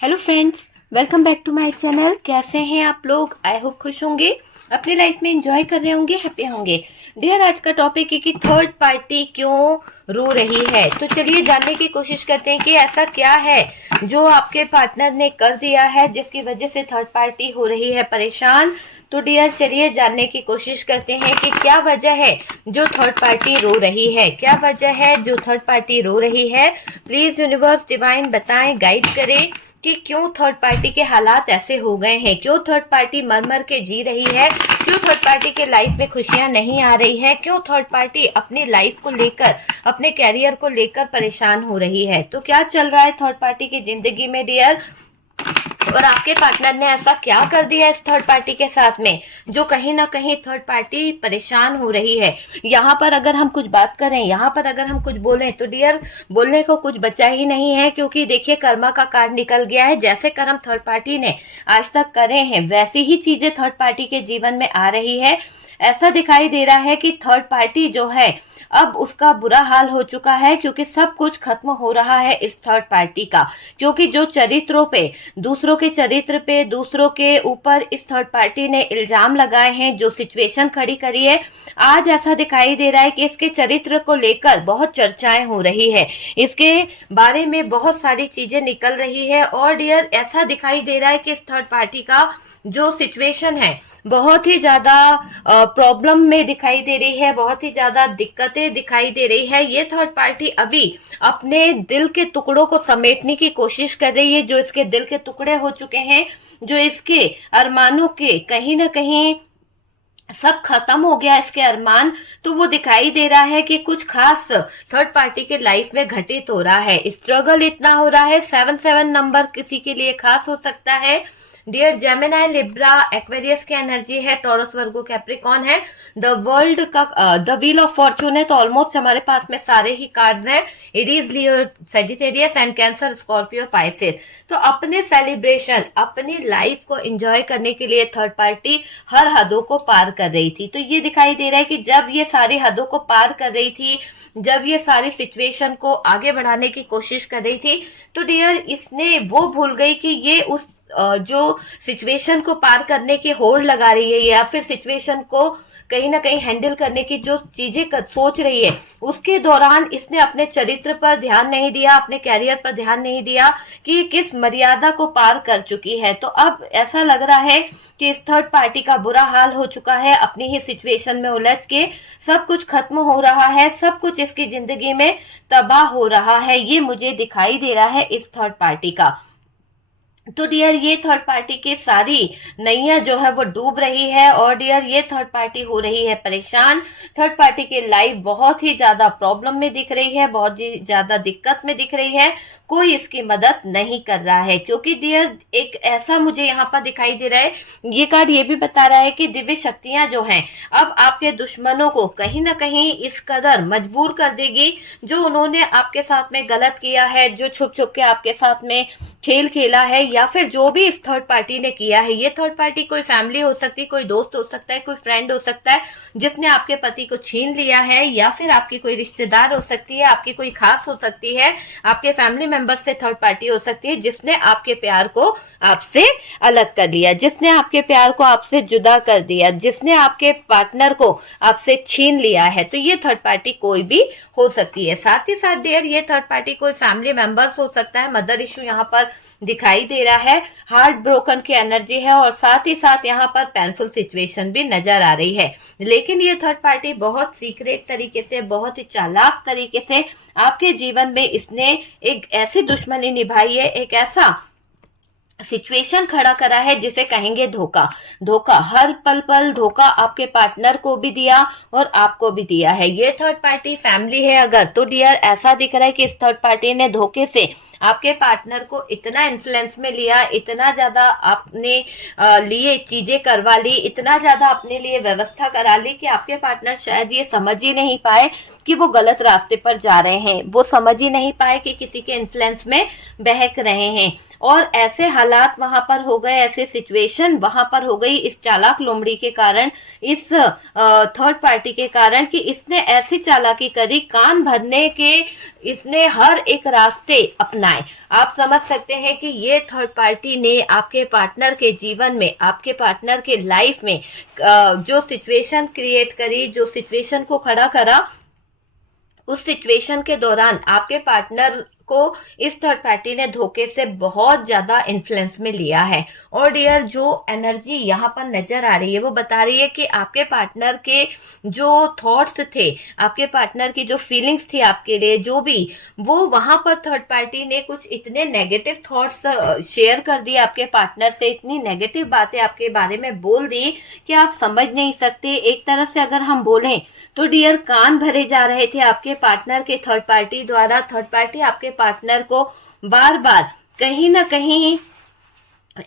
Hello friends, welcome back to my channel. कैसे हैं आप लोग? आई होप खुश होंगे, अपनी लाइफ में एंजॉय कर रहे होंगे, हैप्पी होंगे। डियर, आज का टॉपिक है कि थर्ड पार्टी क्यों रो रही है। तो चलिए जानने की कोशिश करते हैं कि ऐसा क्या है जो आपके पार्टनर ने कर दिया है जिसकी वजह से थर्ड पार्टी हो रही है परेशान। तो डियर, चलिए जानने की कोशिश करते हैं कि क्या वजह है जो थर्ड पार्टी रो रही है। क्या वजह है जो थर्ड पार्टी रो रही है? प्लीज यूनिवर्स डिवाइन बताएं, गाइड करें कि क्यों थर्ड पार्टी के हालात ऐसे हो गए हैं, क्यों थर्ड पार्टी मर मर के जी रही है, क्यों थर्ड पार्टी के लाइफ में खुशियां नहीं आ रही है, क्यों थर्ड पार्टी अपनी लाइफ को लेकर, अपने कैरियर को लेकर परेशान हो रही है। तो क्या चल रहा है थर्ड पार्टी की जिंदगी में डियर, और आपके पार्टनर ने ऐसा क्या कर दिया इस थर्ड पार्टी के साथ में जो कहीं ना कहीं थर्ड पार्टी परेशान हो रही है। यहाँ पर अगर हम कुछ बात करें, यहाँ पर अगर हम कुछ बोलें तो डियर, बोलने को कुछ बचा ही नहीं है, क्योंकि देखिए कर्मा का कार्ड निकल गया है। जैसे कर्म थर्ड पार्टी ने आज तक करे हैं वैसी ही चीजें थर्ड पार्टी के जीवन में आ रही है। ऐसा दिखाई दे रहा है कि थर्ड पार्टी जो है अब उसका बुरा हाल हो चुका है, क्योंकि सब कुछ खत्म हो रहा है इस थर्ड पार्टी का। क्योंकि जो चरित्रों पे, दूसरों के चरित्र पे, दूसरों के ऊपर इस थर्ड पार्टी ने इल्जाम लगाए हैं, जो सिचुएशन खड़ी करी है, आज ऐसा दिखाई दे रहा है कि इसके चरित्र को लेकर बहुत चर्चाएं हो रही है, इसके बारे में बहुत सारी चीजें निकल रही है। और डियर, ऐसा दिखाई दे रहा है कि इस थर्ड पार्टी का जो सिचुएशन है बहुत ही ज्यादा प्रॉब्लम में दिखाई दे रही है, बहुत ही ज्यादा दिक्कतें दिखाई दे रही है। ये थर्ड पार्टी अभी अपने दिल के टुकड़ों को समेटने की कोशिश कर रही है, जो इसके दिल के टुकड़े हो चुके हैं, जो इसके अरमानों के कहीं ना कहीं सब खत्म हो गया इसके अरमान। तो वो दिखाई दे रहा है कि कुछ खास थर्ड पार्टी के लाइफ में घटित हो रहा है, स्ट्रगल इतना हो रहा है। 7 नंबर किसी के लिए खास हो सकता है। डियर जेमिनी, लिब्रा, एक्वेरियस की एनर्जी है, टॉरस, वर्गो, कैप्रिकॉन है, द वर्ल्ड का द व्हील ऑफ फॉर्चून है। तो ऑलमोस्ट हमारे पास में सारे ही कार्ड्स हैं। Aries, Leo, Sagittarius and cancer, Scorpio, Pisces. तो अपने सेलिब्रेशन, अपनी लाइफ को एंजॉय करने के लिए थर्ड पार्टी हर हदों को पार कर रही थी। तो ये दिखाई दे रहा है कि जब ये सारी हदों को पार कर रही थी, जब ये सारी सिचुएशन को आगे बढ़ाने की कोशिश कर रही थी, तो डियर इसने वो भूल गई कि ये उस जो सिचुएशन को पार करने की होड़ लगा रही है, या फिर सिचुएशन को कहीं ना कहीं हैंडल करने की जो चीजें सोच रही है, उसके दौरान इसने अपने चरित्र पर ध्यान नहीं दिया, अपने कैरियर पर ध्यान नहीं दिया कि ये किस मर्यादा को पार कर चुकी है। तो अब ऐसा लग रहा है कि इस थर्ड पार्टी का बुरा हाल हो चुका है, अपनी ही सिचुएशन में उलझ के सब कुछ खत्म हो रहा है, सब कुछ इसकी जिंदगी में तबाह हो रहा है। ये मुझे दिखाई दे रहा है इस थर्ड पार्टी का। तो डियर, ये थर्ड पार्टी की सारी नैया जो है वो डूब रही है, और डियर ये थर्ड पार्टी हो रही है परेशान। थर्ड पार्टी की लाइफ बहुत ही ज्यादा प्रॉब्लम में दिख रही है, बहुत ही ज्यादा दिक्कत में दिख रही है। कोई इसकी मदद नहीं कर रहा है, क्योंकि डियर एक ऐसा मुझे यहाँ पर दिखाई दे रहा है, ये कार्ड ये भी बता रहा है कि दिव्य शक्तियां जो हैं अब आपके दुश्मनों को कहीं ना कहीं इस कदर मजबूर कर देगी, जो उन्होंने आपके साथ में गलत किया है, जो छुप छुप के आपके साथ में खेल खेला है, या फिर जो भी इस थर्ड पार्टी ने किया है। ये थर्ड पार्टी कोई फैमिली हो सकती है, कोई दोस्त हो सकता है, कोई फ्रेंड हो सकता है जिसने आपके पति को छीन लिया है, या फिर आपकी कोई रिश्तेदार हो सकती है, आपकी कोई खास हो सकती है, आपके फैमिली मेंबर से थर्ड पार्टी हो सकती है, जिसने आपके प्यार को आपसे अलग कर दिया, जिसने आपके प्यार को आपसे जुदा कर दिया, जिसने आपके पार्टनर को आपसे छीन लिया है। तो ये थर्ड पार्टी कोई भी हो सकती है। साथ ही साथ डियर ये थर्ड पार्टी कोई फैमिली मेंबर्स हो सकता है। मदर इशू यहाँ पर दिखाई दे रहा है, हार्ट ब्रोकन की एनर्जी है, और साथ ही साथ यहाँ पर पेंसिल सिचुएशन भी नजर आ रही है। लेकिन ये थर्ड पार्टी बहुत सीक्रेट तरीके से, बहुत ही चालाक तरीके से आपके जीवन में इसने एक ऐसी दुश्मनी निभाई है, एक ऐसा सिचुएशन खड़ा करा है जिसे कहेंगे धोखा। धोखा, हर पल पल धोखा आपके पार्टनर को भी दिया और आपको भी दिया है। ये थर्ड पार्टी फैमिली है अगर, तो डियर ऐसा दिख रहा है कि इस थर्ड पार्टी ने धोखे से आपके पार्टनर को इतना इन्फ्लुएंस में लिया, इतना ज्यादा आपने लिए चीजें करवा ली, इतना ज्यादा अपने लिए व्यवस्था करा ली कि आपके पार्टनर शायद ये समझ ही नहीं पाए कि वो गलत रास्ते पर जा रहे हैं, वो समझ ही नहीं पाए कि किसी के इन्फ्लुएंस में बहक रहे हैं। और ऐसे हालात वहां पर हो गए, ऐसे सिचुएशन वहां पर हो गई इस चालाक लोमड़ी के कारण, इस थर्ड पार्टी के कारण, कि इसने ऐसी चालाकी करी, कान भरने के इसने हर एक रास्ते अपनाए। आप समझ सकते हैं कि ये थर्ड पार्टी ने आपके पार्टनर के जीवन में, आपके पार्टनर के लाइफ में जो सिचुएशन क्रिएट करी, जो सिचुएशन को खड़ा करा, उस सिचुएशन के दौरान आपके पार्टनर को इस थर्ड पार्टी ने धोखे से बहुत ज्यादा इन्फ्लुएंस में लिया है। और डियर, जो एनर्जी यहाँ पर नजर आ रही है वो बता रही है कि आपके पार्टनर के जो थॉट्स थे, आपके पार्टनर की जो फीलिंग्स थी आपके लिए, जो भी, वो वहां पर थर्ड पार्टी ने कुछ इतने नेगेटिव थॉट्स शेयर कर दिए आपके पार्टनर से, इतनी नेगेटिव बातें आपके बारे में बोल दी कि आप समझ नहीं सकते। एक तरह से अगर हम बोलें तो डियर, कान भरे जा रहे थे आपके पार्टनर के थर्ड पार्टी द्वारा। थर्ड पार्टी आपके पार्टनर को बार बार कहीं ना कहीं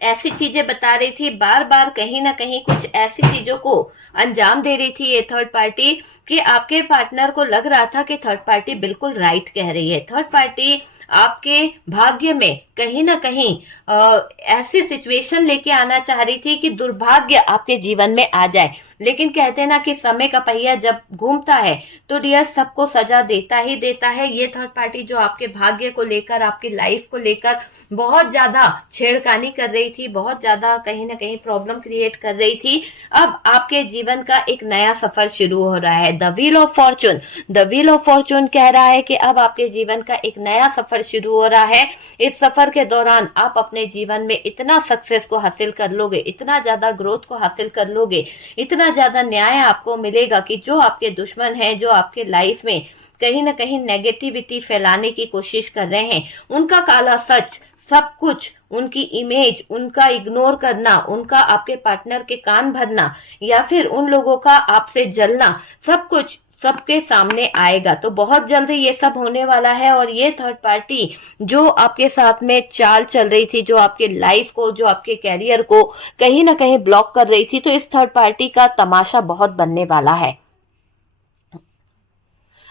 ऐसी चीजें बता रही थी, बार बार कहीं ना कहीं कुछ ऐसी चीजों को अंजाम दे रही थी ये थर्ड पार्टी, कि आपके पार्टनर को लग रहा था कि थर्ड पार्टी बिल्कुल राइट कह रही है। थर्ड पार्टी आपके भाग्य में कहीं ना कहीं ऐसी सिचुएशन लेके आना चाह रही थी कि दुर्भाग्य आपके जीवन में आ जाए। लेकिन कहते हैं ना कि समय का पहिया जब घूमता है तो डियर सबको सजा देता ही देता है। ये थर्ड पार्टी जो आपके भाग्य को लेकर, आपकी लाइफ को लेकर बहुत ज्यादा छेड़खानी कर रही थी, बहुत ज्यादा कहीं ना कहीं प्रॉब्लम क्रिएट कर रही थी, अब आपके जीवन का एक नया सफर शुरू हो रहा है। The wheel of Fortune, the wheel of Fortune कह रहा है कि अब आपके जीवन का एक नया सफर शुरू हो रहा है। इस सफर के दौरान आप अपने जीवन में इतना सक्सेस को हासिल कर लोगे, इतना ज्यादा ग्रोथ को हासिल कर लोगे, इतना ज्यादा न्याय आपको मिलेगा कि जो आपके दुश्मन हैं, जो आपके लाइफ में कहीं ना कहीं नेगेटिविटी फैलाने की कोशिश कर रहे हैं, उनका काला सच, सब कुछ, उनकी इमेज, उनका इग्नोर करना, उनका आपके पार्टनर के कान भरना, या फिर उन लोगों का आपसे जलना, सब कुछ सबके सामने आएगा। तो बहुत जल्दी ये सब होने वाला है। और ये थर्ड पार्टी जो आपके साथ में चाल चल रही थी, जो आपके लाइफ को, जो आपके कैरियर को कहीं ना कहीं ब्लॉक कर रही थी, तो इस थर्ड पार्टी का तमाशा बहुत बनने वाला है।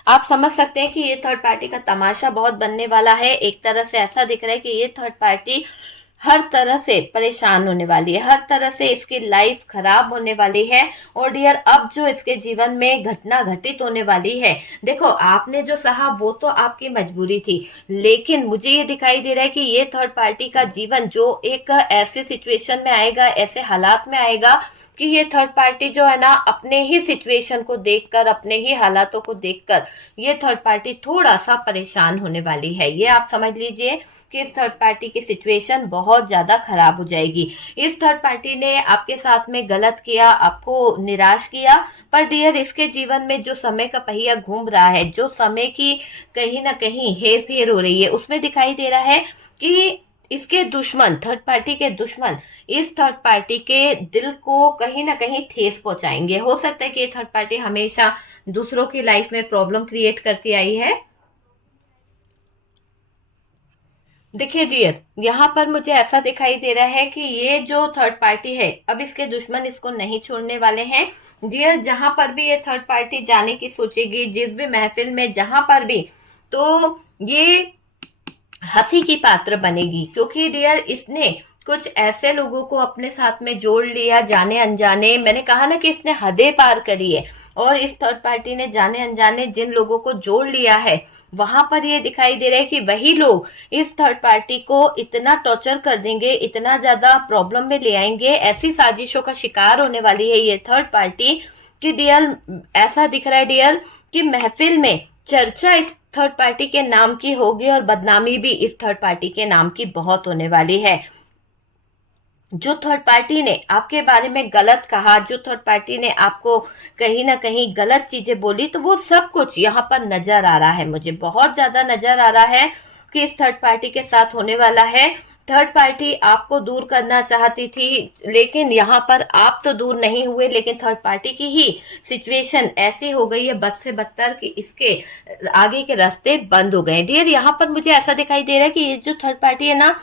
आप समझ सकते हैं कि ये थर्ड पार्टी का तमाशा बहुत बनने वाला है। एक तरह से ऐसा दिख रहा है कि ये थर्ड पार्टी हर तरह से परेशान होने वाली है, हर तरह से इसकी लाइफ खराब होने वाली है। और डियर, अब जो इसके जीवन में घटना घटित होने वाली है, देखो आपने जो सहा वो तो आपकी मजबूरी थी, लेकिन मुझे ये दिखाई दे रहा है कि ये थर्ड पार्टी का जीवन जो एक ऐसे सिचुएशन में आएगा, ऐसे हालात में आएगा कि ये थर्ड पार्टी जो है ना, अपने ही सिचुएशन को देखकर, अपने ही हालातों को देखकर ये थर्ड पार्टी थोड़ा सा परेशान होने वाली है। ये आप समझ लीजिए कि इस थर्ड पार्टी की सिचुएशन बहुत ज्यादा खराब हो जाएगी। इस थर्ड पार्टी ने आपके साथ में गलत किया, आपको निराश किया, पर डियर इसके जीवन में जो समय का पहिया घूम रहा है, जो समय की कहीं ना कहीं हेर फेर हो रही है, उसमें दिखाई दे रहा है कि इसके दुश्मन, थर्ड पार्टी के दुश्मन इस थर्ड पार्टी के दिल को कहीं ना कहीं ठेस पहुंचाएंगे। हो सकता है कि ये थर्ड पार्टी हमेशा दूसरों की लाइफ में प्रॉब्लम क्रिएट करती आई है। देखिए डियर, यहाँ पर मुझे ऐसा दिखाई दे रहा है कि ये जो थर्ड पार्टी है, अब इसके दुश्मन इसको नहीं छोड़ने वाले हैं। डियर, जहां पर भी ये थर्ड पार्टी जाने की सोचेगी, जिस भी महफिल में, जहां पर भी, तो ये हंसी की पात्र बनेगी, क्योंकि डियर इसने कुछ ऐसे लोगों को अपने साथ में जोड़ लिया, जाने अनजाने। मैंने कहा ना कि इसने हदें पार करी है, और इस थर्ड पार्टी ने जाने अनजाने जिन लोगों को जोड़ लिया है, वहां पर ये दिखाई दे रहा है कि वही लोग इस थर्ड पार्टी को इतना टॉर्चर कर देंगे, इतना ज्यादा प्रॉब्लम में ले आएंगे, ऐसी साजिशों का शिकार होने वाली है ये थर्ड पार्टी कि डियर ऐसा दिख रहा है डियर कि महफिल में चर्चा इस थर्ड पार्टी के नाम की होगी, और बदनामी भी इस थर्ड पार्टी के नाम की बहुत होने वाली है। जो थर्ड पार्टी ने आपके बारे में गलत कहा, जो थर्ड पार्टी ने आपको कहीं ना कहीं गलत चीजें बोली, तो वो सब कुछ यहाँ पर नजर आ रहा है, मुझे बहुत ज्यादा नजर आ रहा है कि इस थर्ड पार्टी के साथ होने वाला है। थर्ड पार्टी आपको दूर करना चाहती थी, लेकिन यहाँ पर आप तो दूर नहीं हुए, लेकिन थर्ड पार्टी की ही सिचुएशन ऐसी हो गई है बद से बदतर कि इसके आगे के रास्ते बंद हो गए। डियर, यहाँ पर मुझे ऐसा दिखाई दे रहा है कि ये जो थर्ड पार्टी है ना,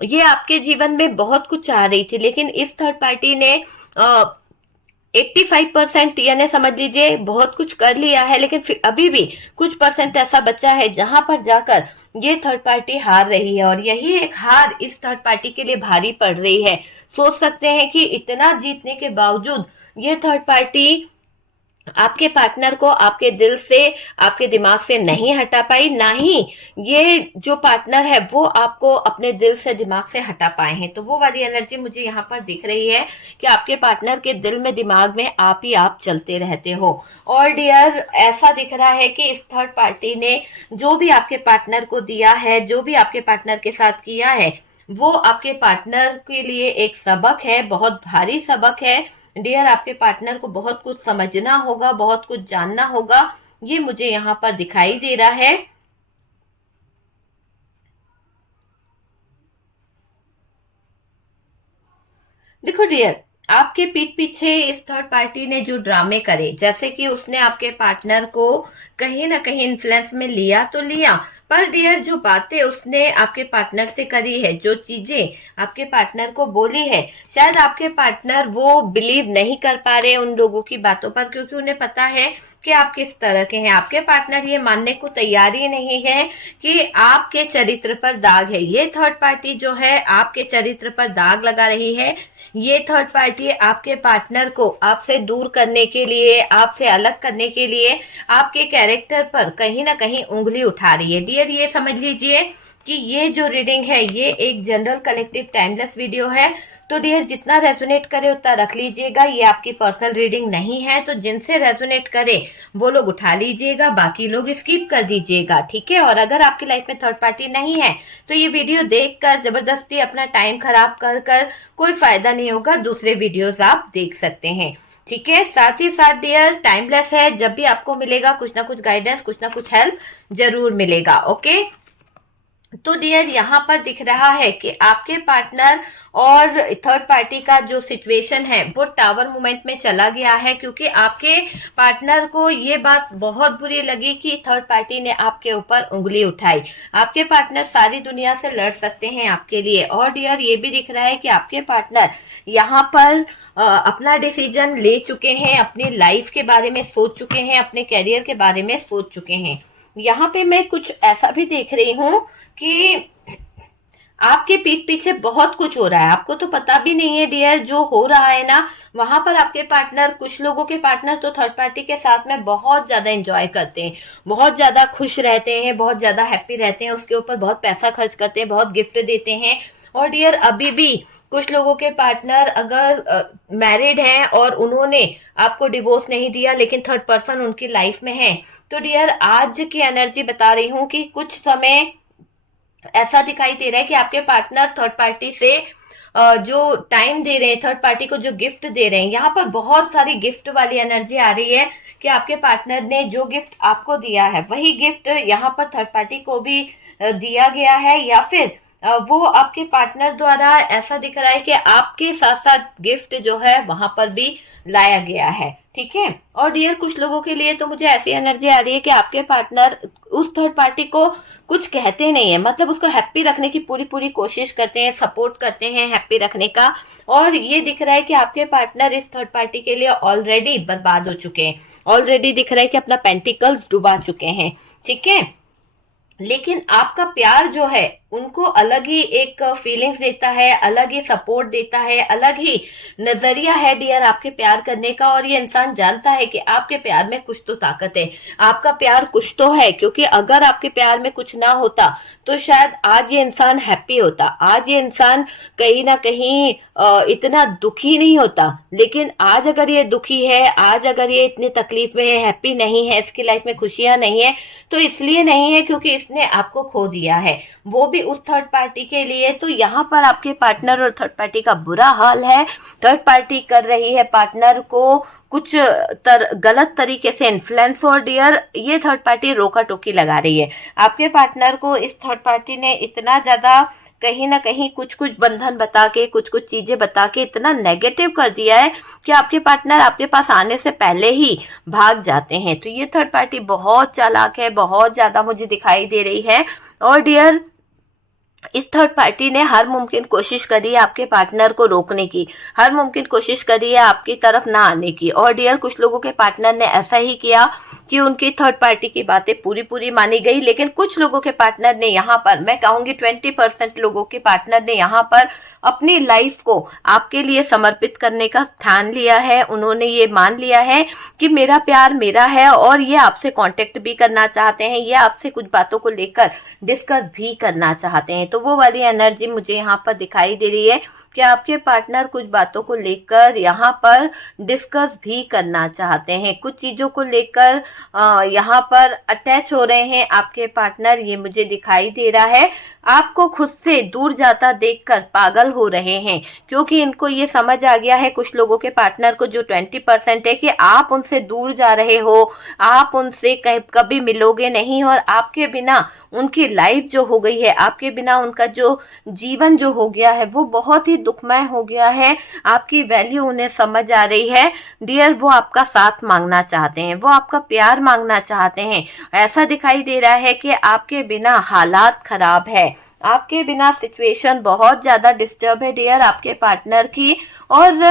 ये आपके जीवन में बहुत कुछ चाह रही थी, लेकिन इस थर्ड पार्टी ने 85% यानी समझ लीजिए बहुत कुछ कर लिया है, लेकिन फिर अभी भी कुछ परसेंट ऐसा बचा है जहां पर जाकर ये थर्ड पार्टी हार रही है, और यही एक हार इस थर्ड पार्टी के लिए भारी पड़ रही है। सोच सकते हैं कि इतना जीतने के बावजूद ये थर्ड पार्टी आपके पार्टनर को आपके दिल से, आपके दिमाग से नहीं हटा पाई, ना ही ये जो पार्टनर है वो आपको अपने दिल से, दिमाग से हटा पाए हैं। तो वो वाली एनर्जी मुझे यहाँ पर दिख रही है कि आपके पार्टनर के दिल में, दिमाग में आप ही आप चलते रहते हो। और डियर, ऐसा दिख रहा है कि इस थर्ड पार्टी ने जो भी आपके पार्टनर को दिया है, जो भी आपके पार्टनर के साथ किया है, वो आपके पार्टनर के लिए एक सबक है, बहुत भारी सबक है। डियर, आपके पार्टनर को बहुत कुछ समझना होगा, बहुत कुछ जानना होगा, ये मुझे यहाँ पर दिखाई दे रहा है। देखो डियर, आपके पीठ पीछे इस थर्ड पार्टी ने जो ड्रामे करे, जैसे कि उसने आपके पार्टनर को कहीं ना कहीं इन्फ्लुएंस में लिया तो लिया, पर डियर जो बातें उसने आपके पार्टनर से करी है, जो चीजें आपके पार्टनर को बोली है, शायद आपके पार्टनर वो बिलीव नहीं कर पा रहे उन लोगों की बातों पर, क्योंकि उन्हें पता है कि आप किस तरह के हैं। आपके पार्टनर ये मानने को तैयार ही नहीं है कि आपके चरित्र पर दाग है। ये थर्ड पार्टी जो है आपके चरित्र पर दाग लगा रही है। ये थर्ड पार्टी आपके पार्टनर को आपसे दूर करने के लिए, आपसे अलग करने के लिए, आपके कैरेक्टर पर कहीं ना कहीं उंगली उठा रही है। डियर, ये समझ लीजिए कि ये जो रीडिंग है ये एक जनरल कलेक्टिव टाइमलेस वीडियो है। तो डियर, जितना रेजोनेट करे उतना रख लीजिएगा, ये आपकी पर्सनल रीडिंग नहीं है। तो जिनसे रेजोनेट करे वो लोग उठा लीजिएगा, बाकी लोग स्किप कर दीजिएगा, ठीक है। और अगर आपकी लाइफ में थर्ड पार्टी नहीं है तो ये वीडियो देखकर जबरदस्ती अपना टाइम खराब कर कर कोई फायदा नहीं होगा, दूसरे वीडियोस आप देख सकते हैं, ठीक है। साथ ही साथ डियर, टाइमलेस है, जब भी आपको मिलेगा कुछ ना कुछ गाइडेंस, कुछ ना कुछ हेल्प जरूर मिलेगा, ओके। तो डियर, यहाँ पर दिख रहा है कि आपके पार्टनर और थर्ड पार्टी का जो सिचुएशन है वो टावर मूवमेंट में चला गया है, क्योंकि आपके पार्टनर को ये बात बहुत बुरी लगी कि थर्ड पार्टी ने आपके ऊपर उंगली उठाई। आपके पार्टनर सारी दुनिया से लड़ सकते हैं आपके लिए। और डियर, ये भी दिख रहा है कि आपके पार्टनर यहाँ पर अपना डिसीजन ले चुके हैं, अपनी लाइफ के बारे में सोच चुके हैं, अपने कैरियर के बारे में सोच चुके हैं। यहाँ पे मैं कुछ ऐसा भी देख रही हूँ कि आपके पीठ पीछे बहुत कुछ हो रहा है, आपको तो पता भी नहीं है डियर जो हो रहा है ना। वहां पर आपके पार्टनर, कुछ लोगों के पार्टनर तो थर्ड पार्टी के साथ में बहुत ज्यादा एंजॉय करते हैं, बहुत ज्यादा खुश रहते हैं, बहुत ज्यादा हैप्पी रहते हैं, उसके ऊपर बहुत पैसा खर्च करते हैं, बहुत गिफ्ट देते हैं। और डियर, अभी भी कुछ लोगों के पार्टनर अगर मैरिड हैं और उन्होंने आपको डिवोर्स नहीं दिया, लेकिन थर्ड पर्सन उनकी लाइफ में है, तो डियर आज की एनर्जी बता रही हूँ कि कुछ समय ऐसा दिखाई दे रहा है कि आपके पार्टनर थर्ड पार्टी से जो टाइम दे रहे हैं, थर्ड पार्टी को जो गिफ्ट दे रहे हैं, यहाँ पर बहुत सारी गिफ्ट वाली एनर्जी आ रही है कि आपके पार्टनर ने जो गिफ्ट आपको दिया है वही गिफ्ट यहाँ पर थर्ड पार्टी को भी दिया गया है, या फिर वो आपके पार्टनर द्वारा ऐसा दिख रहा है कि आपके साथ साथ गिफ्ट जो है वहां पर भी लाया गया है, ठीक है। और डियर, कुछ लोगों के लिए तो मुझे ऐसी एनर्जी आ रही है कि आपके पार्टनर उस थर्ड पार्टी को कुछ कहते नहीं है, मतलब उसको हैप्पी रखने की पूरी पूरी कोशिश करते हैं, सपोर्ट करते हैं हैप्पी रखने का। और ये दिख रहा है कि आपके पार्टनर इस थर्ड पार्टी के लिए ऑलरेडी बर्बाद हो चुके हैं, ऑलरेडी दिख रहा है कि अपना पेंटिकल्स डुबा चुके हैं, ठीक है। लेकिन आपका प्यार जो है उनको अलग ही एक फीलिंग्स देता है, अलग ही सपोर्ट देता है, अलग ही नजरिया है डियर आपके प्यार करने का। और ये इंसान जानता है कि आपके प्यार में कुछ तो ताकत है, आपका प्यार कुछ तो है, क्योंकि अगर आपके प्यार में कुछ ना होता तो शायद आज ये इंसान हैप्पी होता, आज ये इंसान कहीं ना कहीं इतना दुखी नहीं होता। लेकिन आज अगर ये दुखी है, आज अगर ये इतनी तकलीफ में है, हैप्पी नहीं है, इसकी लाइफ में खुशियां नहीं है, तो इसलिए नहीं है क्योंकि इसने आपको खो दिया है, वो भी उस थर्ड पार्टी के लिए। तो यहाँ पर आपके पार्टनर और थर्ड पार्टी का बुरा हाल है। थर्ड पार्टी कर रही है पार्टनर को कुछ गलत तरीके से इन्फ्लुएंस। और डियर, ये थर्ड पार्टी रोका टोकी लगा रही है आपके पार्टनर को। इस थर्ड पार्टी ने इतना ज्यादा कहीं ना कहीं कुछ कुछ बंधन बता के, कुछ कुछ चीजें बता के इतना नेगेटिव कर दिया है कि आपके पार्टनर आपके पास आने से पहले ही भाग जाते हैं। तो ये थर्ड पार्टी बहुत चालाक है, बहुत ज्यादा मुझे दिखाई दे रही है। और डियर, इस थर्ड पार्टी ने हर मुमकिन कोशिश करी है आपके पार्टनर को रोकने की, हर मुमकिन कोशिश करी है आपकी तरफ ना आने की। और डियर, कुछ लोगों के पार्टनर ने ऐसा ही किया कि उनकी थर्ड पार्टी की बातें पूरी पूरी मानी गई, लेकिन कुछ लोगों के पार्टनर ने यहाँ पर, मैं कहूंगी 20% लोगों के पार्टनर ने यहाँ पर अपनी लाइफ को आपके लिए समर्पित करने का ठान लिया है। उन्होंने ये मान लिया है कि मेरा प्यार मेरा है, और ये आपसे कांटेक्ट भी करना चाहते हैं, ये आपसे कुछ बातों को लेकर डिस्कस भी करना चाहते हैं। तो वो वाली एनर्जी मुझे यहाँ पर दिखाई दे रही है कि आपके पार्टनर कुछ बातों को लेकर यहाँ पर डिस्कस भी करना चाहते हैं, कुछ चीजों को लेकर यहाँ पर अटैच हो रहे हैं आपके पार्टनर, ये मुझे दिखाई दे रहा है। आपको खुद से दूर जाता देखकर पागल हो रहे हैं, क्योंकि इनको ये समझ आ गया है, कुछ लोगों के पार्टनर को जो 20% है, कि आप उनसे दूर जा रहे हो, आप उनसे कभी मिलोगे नहीं, और आपके बिना उनकी लाइफ जो हो गई है, आपके बिना उनका जो जीवन जो हो गया है, वो बहुत ही दुखमय हो गया है। आपकी वैल्यू उन्हें समझ आ रही है डियर, वो आपका साथ मांगना चाहते हैं, वो आपका प्यार मांगना चाहते हैं। ऐसा दिखाई दे रहा है कि आपके बिना हालात खराब है, आपके बिना सिचुएशन बहुत ज्यादा डिस्टर्ब है डियर आपके पार्टनर की, और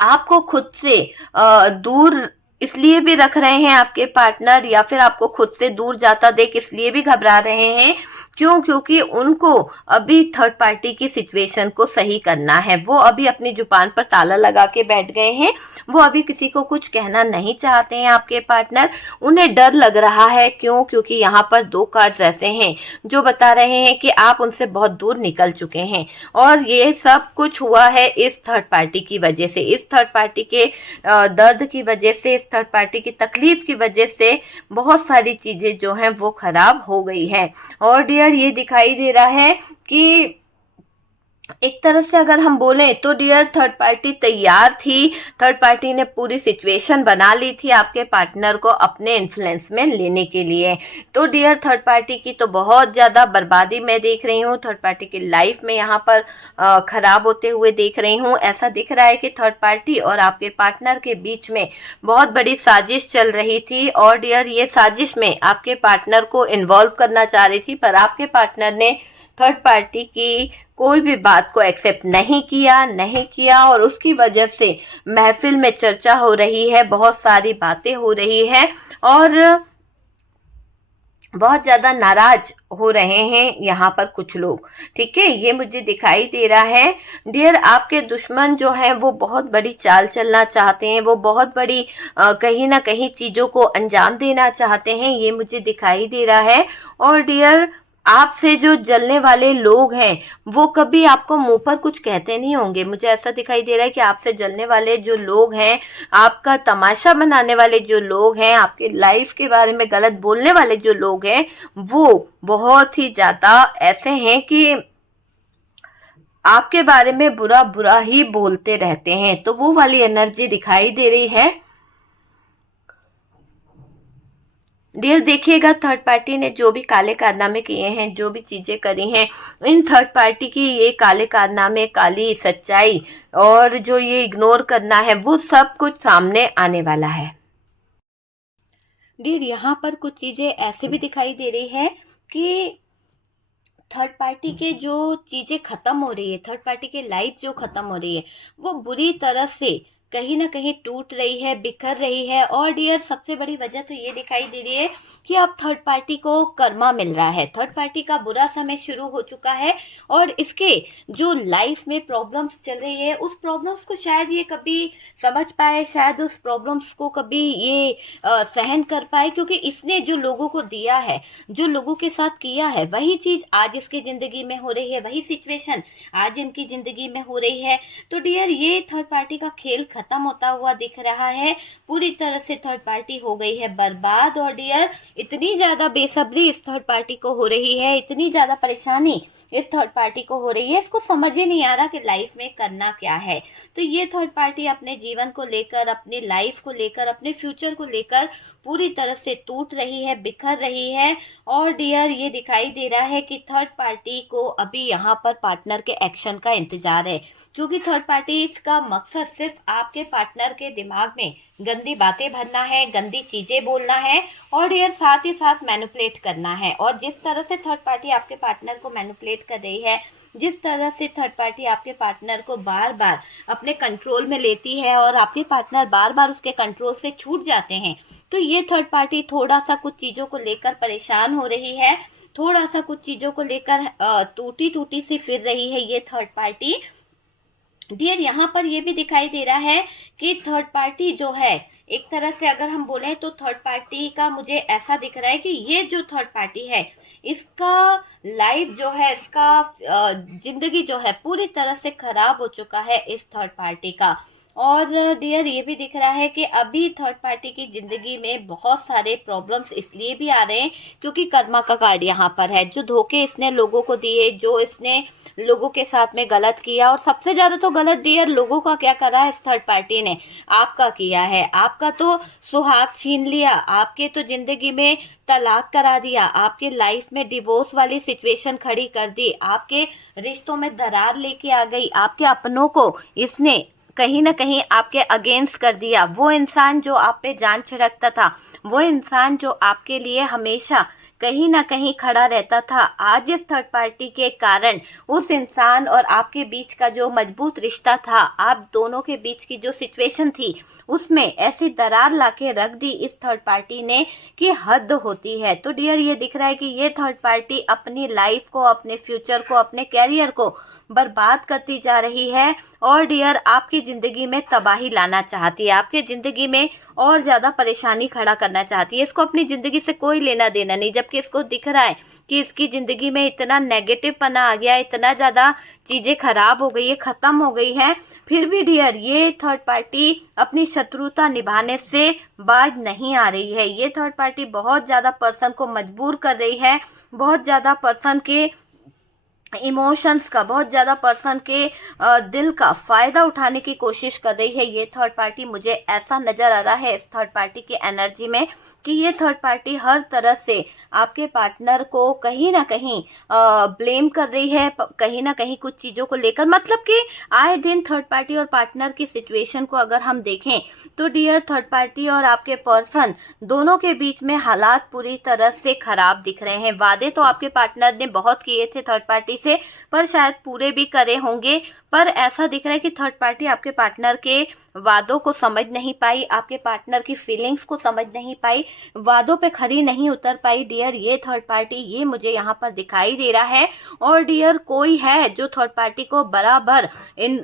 आपको खुद से दूर इसलिए भी रख रहे हैं आपके पार्टनर, या फिर आपको खुद से दूर जाता देख इसलिए भी घबरा रहे हैं। क्यों? क्योंकि उनको अभी थर्ड पार्टी की सिचुएशन को सही करना है। वो अभी अपनी जुबान पर ताला लगा के बैठ गए हैं, वो अभी किसी को कुछ कहना नहीं चाहते हैं आपके पार्टनर। उन्हें डर लग रहा है। क्यों? क्योंकि यहाँ पर 2 कार्ड्स ऐसे हैं जो बता रहे हैं कि आप उनसे बहुत दूर निकल चुके हैं, और ये सब कुछ हुआ है इस थर्ड पार्टी की वजह से, इस थर्ड पार्टी के दर्द की वजह से, इस थर्ड पार्टी की तकलीफ की वजह से बहुत सारी चीजें जो हैं वो खराब हो गई है। और डियर, ये दिखाई दे रहा है कि एक तरह से अगर हम बोलें तो डियर, थर्ड पार्टी तैयार थी, थर्ड पार्टी ने पूरी सिचुएशन बना ली थी आपके पार्टनर को अपने इन्फ्लुएंस में लेने के लिए। तो डियर, थर्ड पार्टी की तो बहुत ज्यादा बर्बादी मैं देख रही हूँ, थर्ड पार्टी की लाइफ में यहाँ पर खराब होते हुए देख रही हूँ। ऐसा दिख रहा है कि थर्ड पार्टी और आपके पार्टनर के बीच में बहुत बड़ी साजिश चल रही थी, और डियर, ये साजिश में आपके पार्टनर को इन्वॉल्व करना चाह रही थी, पर आपके पार्टनर ने थर्ड पार्टी की कोई भी बात को एक्सेप्ट नहीं किया, और उसकी वजह से महफिल में चर्चा हो रही है, बहुत सारी बातें हो रही है, और बहुत ज्यादा नाराज हो रहे हैं यहाँ पर कुछ लोग। ठीक है, ये मुझे दिखाई दे रहा है डियर, आपके दुश्मन जो हैं वो बहुत बड़ी चाल चलना चाहते हैं, वो बहुत बड़ी कहीं ना कहीं चीजों को अंजाम देना चाहते हैं, ये मुझे दिखाई दे रहा है। और डियर, आपसे जो जलने वाले लोग हैं वो कभी आपको मुंह पर कुछ कहते नहीं होंगे। मुझे ऐसा दिखाई दे रहा है कि आपसे जलने वाले जो लोग हैं, आपका तमाशा बनाने वाले जो लोग हैं, आपके लाइफ के बारे में गलत बोलने वाले जो लोग हैं, वो बहुत ही ज्यादा ऐसे हैं कि आपके बारे में बुरा बुरा ही बोलते रहते हैं। तो वो वाली एनर्जी दिखाई दे रही है डियर। देखिएगा, थर्ड पार्टी ने जो भी काले कारनामे किए हैं, जो भी चीजें करी हैं, इन थर्ड पार्टी की ये काले कारनामे, काली सच्चाई और जो ये इग्नोर करना है, वो सब कुछ सामने आने वाला है डियर। यहाँ पर कुछ चीजें ऐसे भी दिखाई दे रही है कि थर्ड पार्टी के जो चीजें खत्म हो रही है, थर्ड पार्टी की लाइफ जो खत्म हो रही है, वो बुरी तरह से कहीं ना कहीं टूट रही है, बिखर रही है। और डियर, सबसे बड़ी वजह तो ये दिखाई दे रही है कि अब थर्ड पार्टी को कर्मा मिल रहा है, थर्ड पार्टी का बुरा समय शुरू हो चुका है, और इसके जो लाइफ में प्रॉब्लम्स चल रही है, उस प्रॉब्लम्स को शायद ये कभी समझ पाए, शायद उस प्रॉब्लम्स को कभी ये सहन कर पाए, क्योंकि इसने जो लोगों को दिया है, जो लोगों के साथ किया है, वही चीज आज इसकी जिंदगी में हो रही है, वही सिचुएशन आज इनकी जिंदगी में हो रही है। तो डियर, ये थर्ड पार्टी का खेल खत्म होता हुआ दिख रहा है, पूरी तरह से थर्ड पार्टी हो गई है बर्बाद। और डियर, इतनी ज्यादा बेसब्री इस थर्ड पार्टी को हो रही है, इतनी ज्यादा परेशानी इस थर्ड पार्टी को हो रही है, इसको समझ ही नहीं आ रहा कि लाइफ में करना क्या है। तो ये थर्ड पार्टी अपने जीवन को लेकर, अपनी लाइफ को लेकर, अपने फ्यूचर को लेकर पूरी तरह से टूट रही है, बिखर रही है। और डियर, ये दिखाई दे रहा है कि थर्ड पार्टी को अभी यहाँ पर पार्टनर के एक्शन का इंतजार है, क्योंकि थर्ड पार्टी का मकसद सिर्फ आपके पार्टनर के दिमाग में गंदी बातें भरना है, गंदी चीजें बोलना है और डियर साथ ही साथ मैनिपुलेट करना है। और जिस तरह से थर्ड पार्टी आपके पार्टनर को मैनिपुलेट कर रही है, जिस तरह से थर्ड पार्टी आपके पार्टनर को बार बार अपने कंट्रोल में लेती है और आपके पार्टनर बार बार उसके कंट्रोल से छूट जाते हैं, तो ये थर्ड पार्टी थोड़ा सा कुछ चीजों को लेकर परेशान हो रही है, थोड़ा सा कुछ चीजों को लेकर टूटी टूटी सी फिर रही है ये थर्ड पार्टी। डियर यहाँ पर ये भी दिखाई दे रहा है कि थर्ड पार्टी जो है, एक तरह से अगर हम बोले तो थर्ड पार्टी का मुझे ऐसा दिख रहा है कि ये जो थर्ड पार्टी है इसका लाइफ जो है, इसका जिंदगी जो है पूरी तरह से खराब हो चुका है इस थर्ड पार्टी का। और डियर ये भी दिख रहा है कि अभी थर्ड पार्टी की जिंदगी में बहुत सारे प्रॉब्लम्स इसलिए भी आ रहे हैं क्योंकि कर्मा का कार्ड यहाँ पर है। जो धोखे इसने लोगों को दिए, जो इसने लोगों के साथ में गलत किया, और सबसे ज्यादा तो गलत डियर लोगों का क्या करा है इस थर्ड पार्टी ने, आपका किया है। आपका तो सुहाग छीन लिया, आपके तो जिंदगी में तलाक करा दिया, आपके लाइफ में डिवोर्स वाली सिचुएशन खड़ी कर दी, आपके रिश्तों में दरार लेके आ गई, आपके अपनों को इसने कहीं ना कहीं आपके अगेंस्ट कर दिया। वो इंसान जो आप पे जान छिड़कता था, वो इंसान जो आपके लिए हमेशा कहीं ना कहीं खड़ा रहता था, आज इस थर्ड पार्टी के कारण उस इंसान और आपके बीच का जो मजबूत रिश्ता था, आप दोनों के बीच की जो सिचुएशन थी, उसमें ऐसी दरार लाके रख दी इस थर्ड पार्टी ने कि हद होती है। तो डियर ये दिख रहा है कि ये थर्ड पार्टी अपनी लाइफ को, अपने फ्यूचर को, अपने कैरियर को बर्बाद करती जा रही है और डियर आपकी जिंदगी में तबाही लाना चाहती है, आपकी जिंदगी में और ज्यादा परेशानी खड़ा करना चाहती है। इसको अपनी जिंदगी से कोई लेना देना नहीं, जबकि इसको दिख रहा है कि इसकी जिंदगी में इतना नेगेटिव पना आ गया, इतना ज्यादा चीजें खराब हो गई है, खत्म हो गई है, फिर भी डियर ये थर्ड पार्टी अपनी शत्रुता निभाने से बाज नहीं आ रही है। ये थर्ड पार्टी बहुत ज्यादा पर्सन को मजबूर कर रही है, बहुत ज्यादा पर्सन के इमोशंस का, बहुत ज्यादा पर्सन के दिल का फायदा उठाने की कोशिश कर रही है ये थर्ड पार्टी। मुझे ऐसा नजर आ रहा है इस थर्ड पार्टी की एनर्जी में कि ये थर्ड पार्टी हर तरह से आपके पार्टनर को कहीं ना कहीं ब्लेम कर रही है, कहीं ना कहीं कुछ चीजों को लेकर। मतलब कि आए दिन थर्ड पार्टी और पार्टनर की सिचुएशन को अगर हम देखें तो डियर थर्ड पार्टी और आपके पर्सन दोनों के बीच में हालात पूरी तरह से खराब दिख रहे हैं। वादे तो आपके पार्टनर ने बहुत किए थे थर्ड पार्टी से, पर शायद पूरे भी करे होंगे, पर ऐसा दिख रहा है कि थर्ड पार्टी आपके पार्टनर के वादों को समझ नहीं पाई, आपके पार्टनर की फीलिंग्स को समझ नहीं पाई, वादों पे खरी नहीं उतर पाई डियर ये थर्ड पार्टी, ये मुझे यहाँ पर दिखाई दे रहा है। और डियर कोई है जो थर्ड पार्टी को बराबर इन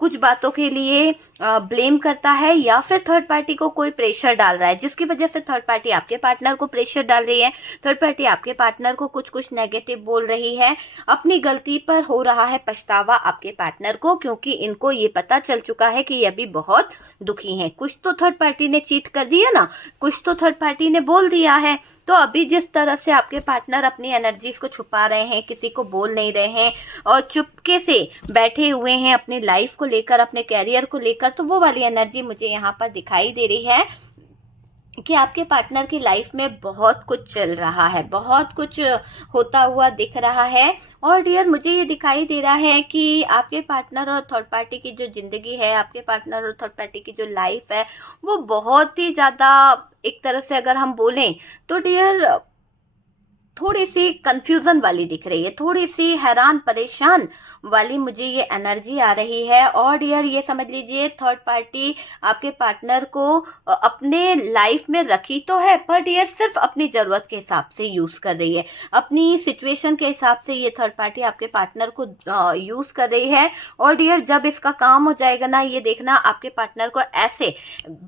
कुछ बातों के लिए ब्लेम करता है या फिर थर्ड पार्टी को कोई प्रेशर डाल रहा है, जिसकी वजह से थर्ड पार्टी आपके पार्टनर को प्रेशर डाल रही है, थर्ड पार्टी आपके पार्टनर को कुछ कुछ नेगेटिव बोल रही है। अपनी गलती पर हो रहा है पछतावा आपके पार्टनर को, क्योंकि इनको ये पता चल चुका है कि ये अभी बहुत दुखी हैं। कुछ तो थर्ड पार्टी ने चीट कर दिया ना, कुछ तो थर्ड पार्टी ने बोल दिया है। तो अभी जिस तरह से आपके पार्टनर अपनी एनर्जीज को छुपा रहे हैं, किसी को बोल नहीं रहे हैं और चुपके से बैठे हुए हैं अपनी लाइफ को लेकर, अपने कैरियर को लेकर, तो वो वाली एनर्जी मुझे यहाँ पर दिखाई दे रही है कि आपके पार्टनर की लाइफ में बहुत कुछ चल रहा है, बहुत कुछ होता हुआ दिख रहा है। और डियर मुझे ये दिखाई दे रहा है कि आपके पार्टनर और थर्ड पार्टी की जो जिंदगी है, आपके पार्टनर और थर्ड पार्टी की जो लाइफ है, वो बहुत ही ज्यादा, एक तरह से अगर हम बोलें तो डियर थोड़ी सी कंफ्यूजन वाली दिख रही है, थोड़ी सी हैरान परेशान वाली मुझे ये एनर्जी आ रही है। और डियर ये समझ लीजिए थर्ड पार्टी आपके पार्टनर को अपने लाइफ में रखी तो है, पर डियर सिर्फ अपनी जरूरत के हिसाब से यूज कर रही है, अपनी सिचुएशन के हिसाब से ये थर्ड पार्टी आपके पार्टनर को यूज कर रही है। और डियर जब इसका काम हो जाएगा ना, ये देखना आपके पार्टनर को ऐसे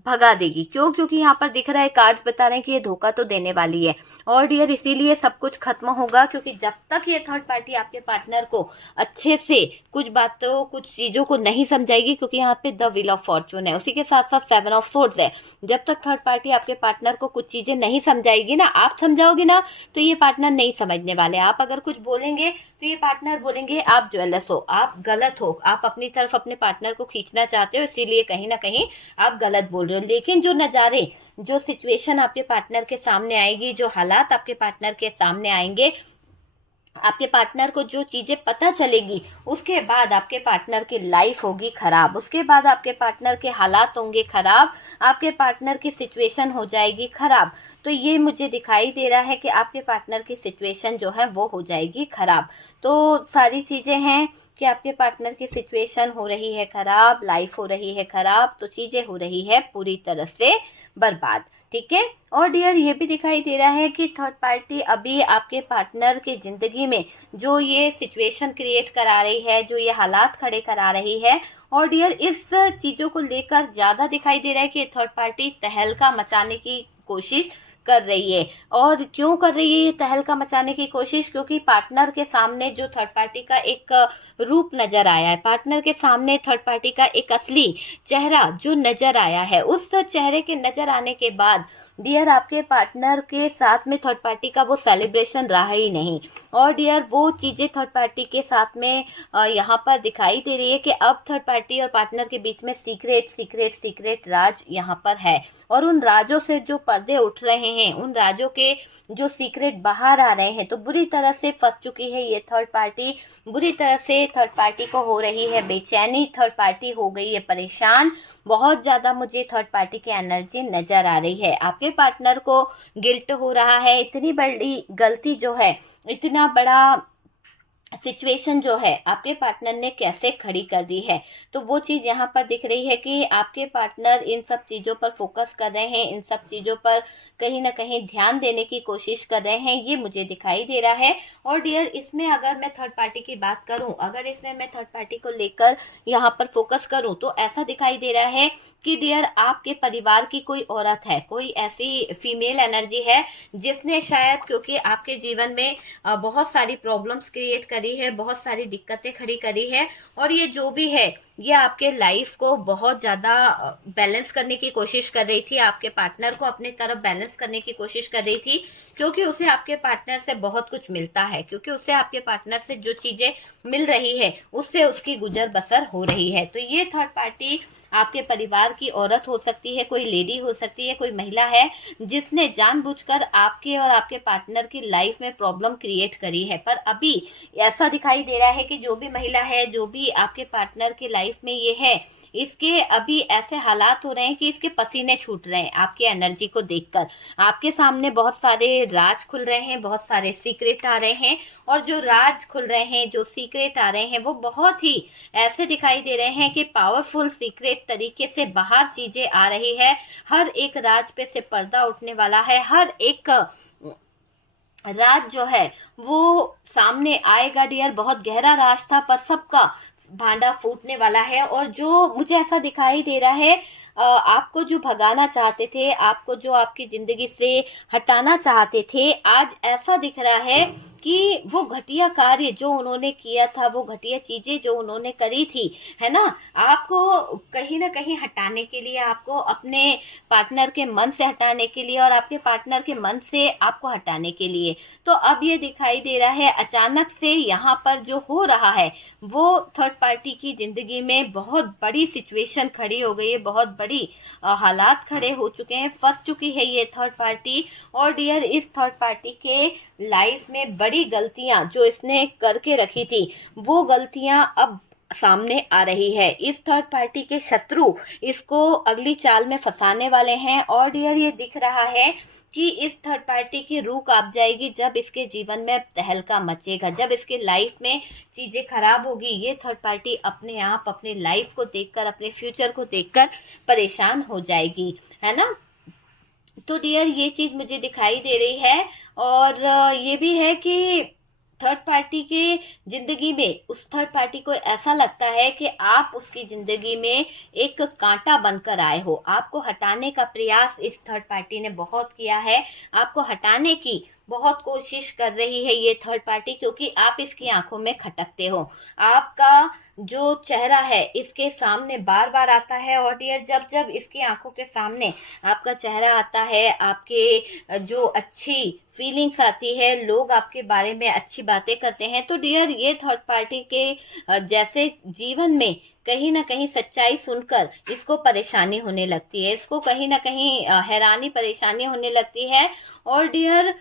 भगा देगी। क्यों? क्योंकि यहाँ पर दिख रहा है, कार्ड्स बता रहे हैं कि ये धोखा तो देने वाली है। और डियर इसीलिए सब कुछ खत्म होगा, क्योंकि जब तक ये थर्ड पार्टी आपके पार्टनर को अच्छे से कुछ बातों, कुछ चीजों को नहीं समझाएगी, क्योंकि यहाँ पे द व्हील ऑफ फॉर्चून है, उसी के साथ साथ 7 ऑफ सोर्ड्स है। जब तक थर्ड पार्टी आपके पार्टनर को कुछ चीजें नहीं समझाएगी ना, आप समझाओगे ना, तो ये पार्टनर नहीं समझने वाले। आप अगर कुछ बोलेंगे तो ये पार्टनर बोलेंगे आप जेलस हो, आप गलत हो, आप अपनी तरफ अपने पार्टनर को खींचना चाहते हो, इसीलिए कहीं ना कहीं आप गलत बोल रहे हो। लेकिन जो नजारे, जो सिचुएशन आपके पार्टनर के सामने आएगी, जो हालात आपके पार्टनर के सामने आएंगे, आपके पार्टनर को जो चीजें पता चलेगी उसके बाद आपके पार्टनर की लाइफ होगी खराब, उसके बाद आपके पार्टनर के हालात होंगे खराब, आपके पार्टनर की सिचुएशन हो जाएगी खराब। तो ये मुझे दिखाई दे रहा है कि आपके पार्टनर की सिचुएशन जो है वो हो जाएगी खराब। तो सारी चीजें हैं कि आपके पार्टनर की सिचुएशन हो रही है खराब, लाइफ हो रही है खराब, तो चीजें हो रही है पूरी तरह से बर्बाद। ठीक है। और डियर ये भी दिखाई दे रहा है कि थर्ड पार्टी अभी आपके पार्टनर की जिंदगी में जो ये सिचुएशन क्रिएट करा रही है, जो ये हालात खड़े करा रही है, और डियर इस चीजों को लेकर ज्यादा दिखाई दे रहा है कि थर्ड पार्टी तहलका मचाने की कोशिश कर रही है। और क्यों कर रही है ये तहलका मचाने की कोशिश? क्योंकि पार्टनर के सामने जो थर्ड पार्टी का एक रूप नजर आया है, पार्टनर के सामने थर्ड पार्टी का एक असली चेहरा जो नजर आया है, उस चेहरे के नजर आने के बाद डियर आपके पार्टनर के साथ में थर्ड पार्टी का वो सेलिब्रेशन रहा ही नहीं। और डियर वो चीजें थर्ड पार्टी के साथ में यहाँ पर दिखाई दे रही है कि अब थर्ड पार्टी और पार्टनर के बीच में सीक्रेट राज यहाँ पर है। और उन राजों से जो पर्दे उठ रहे हैं, उन राजों के जो सीक्रेट बाहर आ रहे हैं, तो बुरी तरह से फंस चुकी है ये थर्ड पार्टी। बुरी तरह से थर्ड पार्टी को हो रही है बेचैनी, थर्ड पार्टी हो गई है परेशान। बहुत ज्यादा मुझे थर्ड पार्टी की एनर्जी नजर आ रही है। आपके पार्टनर को गिल्ट हो रहा है, इतनी बड़ी गलती जो है, इतना बड़ा सिचुएशन जो है आपके पार्टनर ने कैसे खड़ी कर दी है। तो वो चीज यहाँ पर दिख रही है कि आपके पार्टनर इन सब चीजों पर फोकस कर रहे हैं, इन सब चीजों पर कहीं ना कहीं ध्यान देने की कोशिश कर रहे हैं, ये मुझे दिखाई दे रहा है। और डियर इसमें अगर मैं थर्ड पार्टी की बात करूं, अगर इसमें मैं थर्ड पार्टी को लेकर यहाँ पर फोकस करूं, तो ऐसा दिखाई दे रहा है कि डियर आपके परिवार की कोई औरत है, कोई ऐसी फीमेल एनर्जी है जिसने शायद, क्योंकि आपके जीवन में बहुत सारी प्रॉब्लम्स क्रिएट करी है, बहुत सारी दिक्कतें खड़ी करी है, और ये जो भी है ये आपके लाइफ को बहुत ज्यादा बैलेंस करने की कोशिश कर रही थी, आपके पार्टनर को अपनी तरफ बैलेंस करने की कोशिश कर रही थी, क्योंकि उसे आपके पार्टनर से बहुत कुछ मिलता है, क्योंकि उसे आपके पार्टनर से जो चीजें मिल रही है उससे उसकी गुजर बसर हो रही है। तो ये थर्ड पार्टी आपके परिवार की औरत हो सकती है, कोई लेडी हो सकती है, कोई महिला है जिसने जानबूझकर आपके और आपके पार्टनर की लाइफ में प्रॉब्लम क्रिएट करी है। पर अभी ऐसा दिखाई दे रहा है कि जो भी महिला है, जो भी आपके पार्टनर की लाइफ में ये है, इसके अभी ऐसे हालात हो रहे हैं कि इसके पसीने छूट रहे हैं आपकी एनर्जी को देखकर। आपके सामने बहुत सारे राज खुल रहे हैं, बहुत सारे सीक्रेट आ रहे हैं, और जो राज खुल रहे हैं, जो सीक्रेट आ रहे हैं, वो बहुत ही ऐसे दिखाई दे रहे हैं कि पावरफुल सीक्रेट तरीके से बाहर चीजें आ रही है। हर एक राज पे से पर्दा उठने वाला है, हर एक राज जो है वो सामने आएगा डियर। बहुत गहरा राज था पर सबका भांडा फूटने वाला है। और जो मुझे ऐसा दिखाई दे रहा है, आपको जो भगाना चाहते थे, आपको जो आपकी जिंदगी से हटाना चाहते थे, आज ऐसा दिख रहा है कि वो घटिया कार्य जो उन्होंने किया था, वो घटिया चीजें जो उन्होंने करी थी, है ना, आपको कहीं ना कहीं हटाने के लिए, आपको अपने पार्टनर के मन से हटाने के लिए, और आपके पार्टनर के मन से आपको हटाने के लिए। तो अब ये दिखाई दे रहा है अचानक से यहाँ पर जो हो रहा है वो थर्ड पार्टी की जिंदगी में बहुत बड़ी सिचुएशन खड़ी हो गई है, बहुत बड़ी हालात खड़े हो चुके हैं, फंस चुकी है ये थर्ड पार्टी। और डियर इस थर्ड पार्टी के लाइफ में बड़ी गलतियां जो इसने करके रखी थी, वो गलतियां अब सामने आ रही है। इस थर्ड पार्टी के शत्रु इसको अगली चाल में फंसाने वाले हैं। और डियर ये दिख रहा है कि इस थर्ड पार्टी की रूह कांप जाएगी जब इसके जीवन में तहलका मचेगा, जब इसके लाइफ में चीजें खराब होगी। ये थर्ड पार्टी अपने आप अपने लाइफ को देखकर, अपने फ्यूचर को देखकर परेशान हो जाएगी, है ना। तो डियर ये चीज मुझे दिखाई दे रही है। और ये भी है कि थर्ड पार्टी के जिंदगी में, उस थर्ड पार्टी को ऐसा लगता है कि आप उसकी जिंदगी में एक कांटा बनकर आए हो। आपको हटाने का प्रयास इस थर्ड पार्टी ने बहुत किया है, आपको हटाने की बहुत कोशिश कर रही है ये थर्ड पार्टी, क्योंकि आप इसकी आंखों में खटकते हो। आपका जो चेहरा है इसके सामने बार बार आता है। और डियर जब जब इसकी आंखों के सामने आपका चेहरा आता है, आपके जो अच्छी फीलिंग्स आती है, लोग आपके बारे में अच्छी बातें करते हैं, तो डियर ये थर्ड पार्टी के जैसे जीवन में कहीं ना कहीं सच्चाई सुनकर इसको परेशानी होने लगती है, इसको कहीं ना कहीं हैरानी परेशानी होने लगती है। और डियर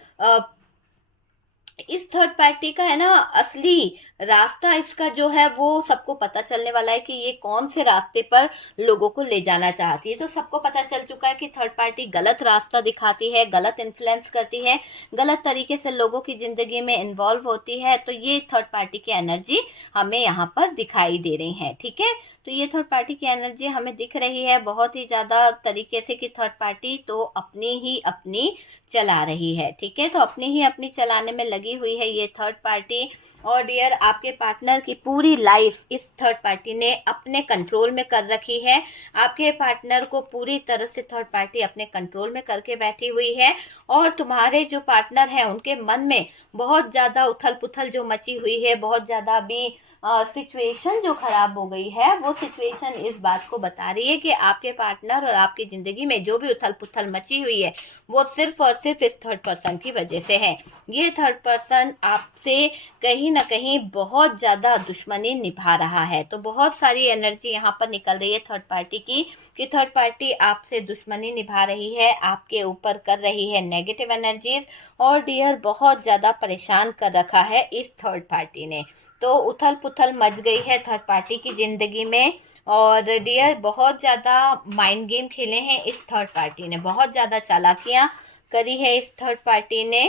इस थर्ड पार्टी का है ना असली रास्ता इसका जो है वो सबको पता चलने वाला है कि ये कौन से रास्ते पर लोगों को ले जाना चाहती है। तो सबको पता चल चुका है कि थर्ड पार्टी गलत रास्ता दिखाती है, गलत इन्फ्लुएंस करती है, गलत तरीके से लोगों की जिंदगी में इन्वॉल्व होती है। तो ये थर्ड पार्टी की एनर्जी हमें यहाँ पर दिखाई दे रही है। ठीक है, तो ये थर्ड पार्टी की एनर्जी हमें दिख रही है बहुत ही ज्यादा तरीके से कि थर्ड पार्टी तो अपनी चला रही है। ठीक है, तो अपनी चलाने में लगी हुई है ये थर्ड पार्टी। और डियर, आपके पार्टनर की पूरी लाइफ इस थर्ड पार्टी ने अपने कंट्रोल में कर रखी है। आपके पार्टनर को पूरी तरह से थर्ड पार्टी अपने कंट्रोल में करके बैठी हुई है। और तुम्हारे जो पार्टनर हैं उनके मन में बहुत ज्यादा उथल पुथल जो मची हुई है, बहुत ज्यादा भी सिचुएशन जो खराब हो गई है, वो सिचुएशन इस बात को बता रही है कि आपके पार्टनर और आपकी जिंदगी में जो भी उथल पुथल मची हुई है वो सिर्फ और सिर्फ इस थर्ड पर्सन की वजह से है। ये थर्ड पर्सन आपसे कहीं ना कहीं बहुत ज्यादा दुश्मनी निभा रहा है। तो बहुत सारी एनर्जी यहाँ पर निकल रही है थर्ड पार्टी की कि थर्ड पार्टी आपसे दुश्मनी निभा रही है, आपके ऊपर कर रही है नेगेटिव एनर्जीज। और डियर, बहुत ज्यादा परेशान कर रखा है इस थर्ड पार्टी ने। तो उथल पुथल मच गई है थर्ड पार्टी की जिंदगी में। और डियर, बहुत ज्यादा माइंड गेम खेले हैं इस थर्ड पार्टी ने, बहुत ज्यादा चालाकियां करी है इस थर्ड पार्टी ने।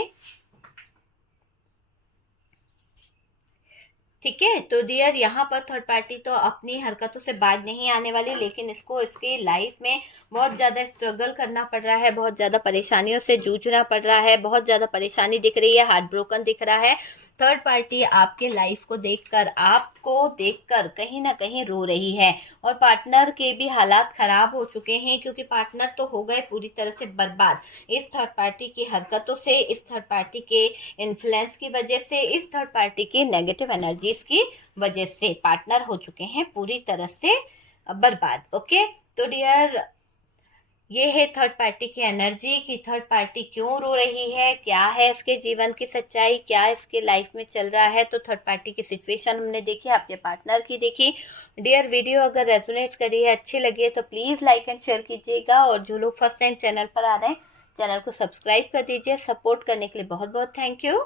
ठीक है, तो डियर यहाँ पर थर्ड पार्टी तो अपनी हरकतों से बाज नहीं आने वाली, लेकिन इसको इसकी लाइफ में बहुत ज्यादा स्ट्रगल करना पड़ रहा है, बहुत ज्यादा परेशानियों से जूझना पड़ रहा है, बहुत ज्यादा परेशानी दिख रही है, हार्ट ब्रोकन दिख रहा है। थर्ड पार्टी आपके लाइफ को देखकर, आपको देखकर कहीं ना कहीं रो रही है। और पार्टनर के भी हालात खराब हो चुके हैं, क्योंकि पार्टनर तो हो गए पूरी तरह से बर्बाद इस थर्ड पार्टी की हरकतों से, इस थर्ड पार्टी के इन्फ्लुएंस की वजह से, इस थर्ड पार्टी की नेगेटिव एनर्जीज की वजह से पार्टनर हो चुके हैं पूरी तरह से बर्बाद। ओके, तो डियर, ये है थर्ड पार्टी की एनर्जी कि थर्ड पार्टी क्यों रो रही है, क्या है इसके जीवन की सच्चाई, क्या इसके लाइफ में चल रहा है। तो थर्ड पार्टी की सिचुएशन हमने देखी, आपके पार्टनर की देखी। डियर, वीडियो अगर रेजोनेट करी है, अच्छी लगी है तो प्लीज लाइक एंड शेयर कीजिएगा। और जो लोग फर्स्ट टाइम चैनल पर आ रहे हैं, चैनल को सब्सक्राइब कर दीजिए। सपोर्ट करने के लिए बहुत बहुत थैंक यू।